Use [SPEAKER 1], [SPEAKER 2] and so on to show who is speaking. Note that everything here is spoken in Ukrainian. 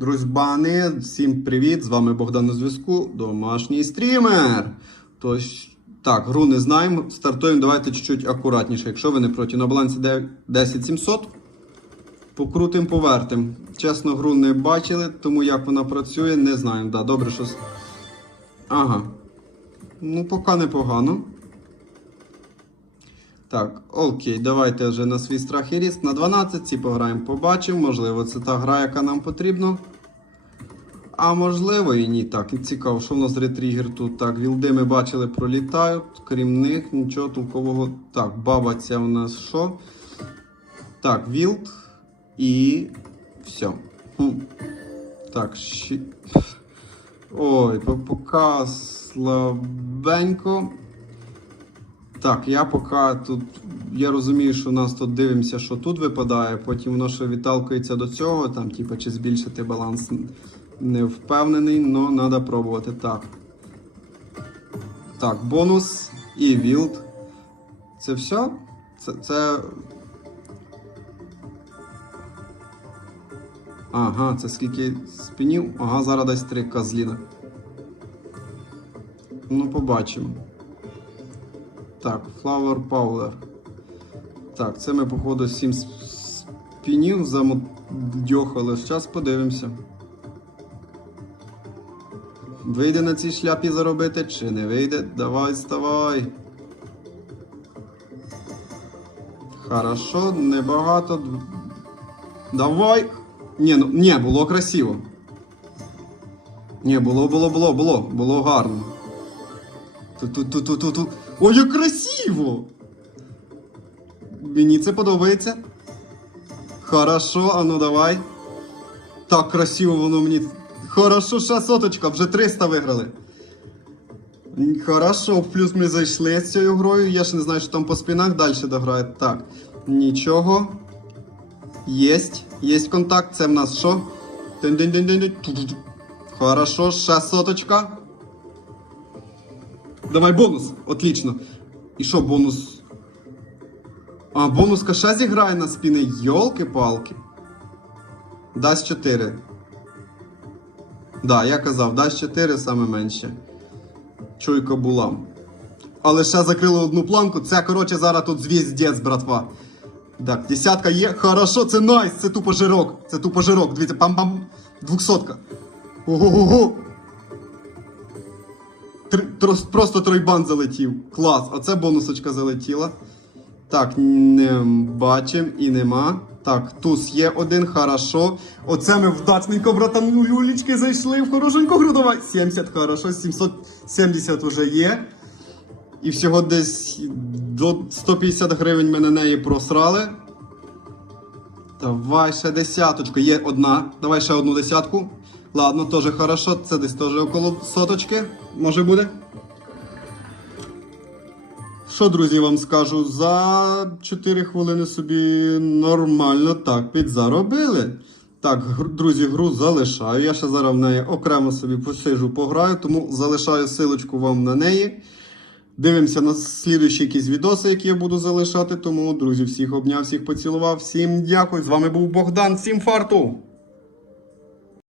[SPEAKER 1] Друзьбани, всім привіт! З вами Богдан на зв'язку, домашній стрімер. Тож, так, гру не знаємо. Стартуємо, давайте чуть-чуть акуратніше. Якщо ви не проти, на балансі 10700. Покрутим, повертим. Чесно, гру не бачили, тому як вона працює, не знаємо. Да, добре, що. Ага. Ну, поки непогано. Так, окей, давайте вже на свій страх і риск на 12 ці пограємо, побачимо. Можливо, це та гра, яка нам потрібна. А можливо і ні. Так, цікаво, що в нас ретригер тут. Так, вілди ми бачили, пролітають. Крім них, нічого толкового. Так, баба ця у нас що? Так, вілд і. все. Хм. Так, ще. Ой, по- поки слабенько. Так, я поки тут. Я розумію, що у нас тут дивимося, що тут випадає, потім воно ще відталкується до цього, там, типу, чи збільшити баланс не впевнений, але треба пробувати. Так. Так, бонус і вілд. Це все? Це. це... Ага, це скільки спінів? Ага, зараз дасть три козліна. Ну, побачимо. Так, Flower Powder. Так, це ми, походу, 7 спінів замодьохали. Зараз подивимося. Вийде на цій шляпі заробити чи не вийде? Давай, ставай. Хорошо, небагато. Давай. Ні, ну, ні, було красиво. Ні, було, було, було, було, було гарно. Ту-ту-ту-ту-ту. Ой, як красиво! Мені це подобається. Хорошо, а ну давай. Так красиво воно мені. Хорошо, ще соточка, вже 300 виграли. Хорошо, плюс ми зайшли з цією грою. Я ж не знаю, що там по спінах далі дограють. Так, нічого. Єсть. Єсть контакт. Це в нас що? Хорошо, ще соточка. Давай бонус. Отлично. І що бонус? А, бонус каша зіграє на спіни. Йолки-палки. Дасть 4. Да, я казав, дасть 4 саме менше. Чуйка була. Але ще закрили одну планку. Це, коротше, зараз тут звіздець, братва. Так, десятка є. Хорошо, це найс, це тупо жирок. Це тупо жирок. Дивіться, пам-пам. Двохсотка. Ого-го-го. Три, просто тройбан залетів. Клас. Оце бонусочка залетіла. Так, не бачим і нема. Так, туз є один, хорошо. Оце ми вдачненько, братан, люлічки зайшли в хорошеньку гру. Давай. 70, хорошо, 770 вже є. І всього десь до 150 гривень ми на неї просрали. Давай ще десяточку. Є одна. Давай ще одну десятку. Ладно, теж хорошо. Це десь теж около соточки. Може буде. Що, друзі, вам скажу? За 4 хвилини собі нормально так підзаробили. Так, друзі, гру залишаю. Я ще зараз в неї окремо собі посижу, пограю, тому залишаю силочку вам на неї. Дивимося на слідуючі якісь відоси, які я буду залишати. Тому, друзі, всіх обняв, всіх поцілував. Всім дякую. З вами був Богдан. Всім фарту!